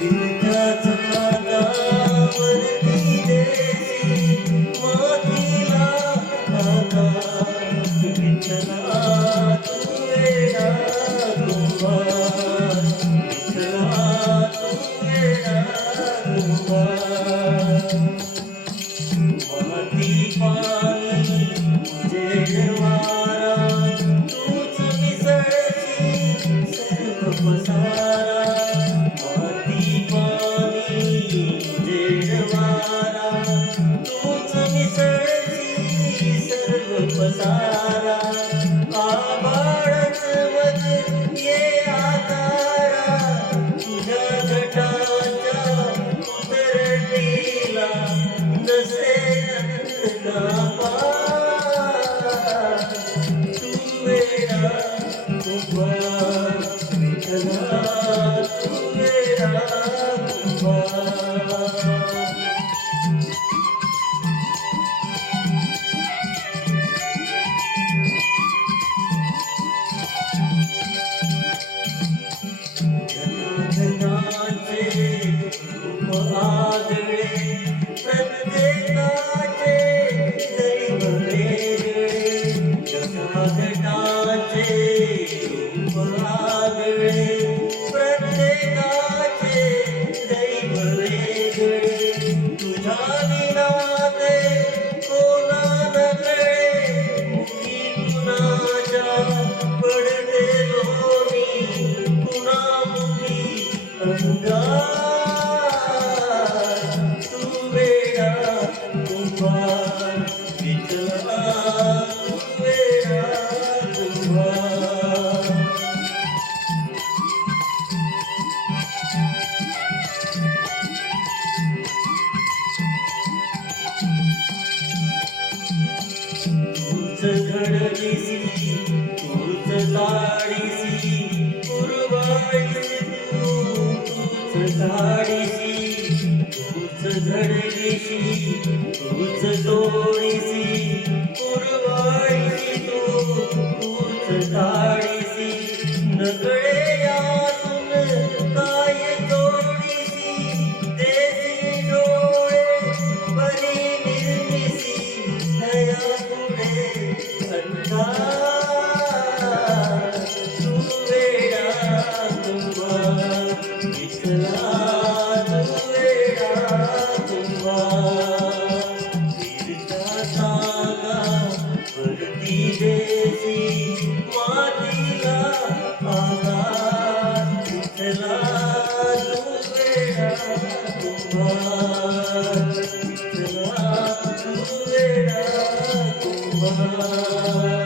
विठ्ठलाच्या पादावरती देसी मातीला आता विठ्ठला तू वेडा कुंभार विठ्ठला तू वेडा कुंभार माती पाणी उजेड वारा तूच मिसळशी सर्व पसारा माती पाणी उजेड वारा तूच मिसळशी सर्व पसारा आभाळच मग ये आकारा तुझ्या जटाच्या उतरटीला जसे तू वेडा कुंभार विठ्ठला तू वेडा कुंभार जनार्दनाचे रूप आगळे प्रत्येकाचे दैव वेगळे जनार्दनाचे रूप आगळे प्रत्येकाचे दैव वेगळे तुझ्या विना ते कोणा न कळे मुखी कुणाच्या पडते लोणी कुणामुखी अंगार तू वेडा कुंभार विठ्ठला तू वेडा कुंभार तूच घडविसी तूच ताडिसी पुरवाळीसी तूच ताडिसी तूच घडविसी तूच तोडिसी पुरवाळीसी तूच ताडिसी नकळे यातून काय जोडिसी देसी डोळे बरी निर्मिसी दया पुढे अंधार तू वेडा कुंभार विठ्ठला तू वेडा कुंभार तीर्थाचा वरती देसी मातीला आधार विठ्ठला तू वेडा कुंभार विठ्ठला तू वेडा कुंभार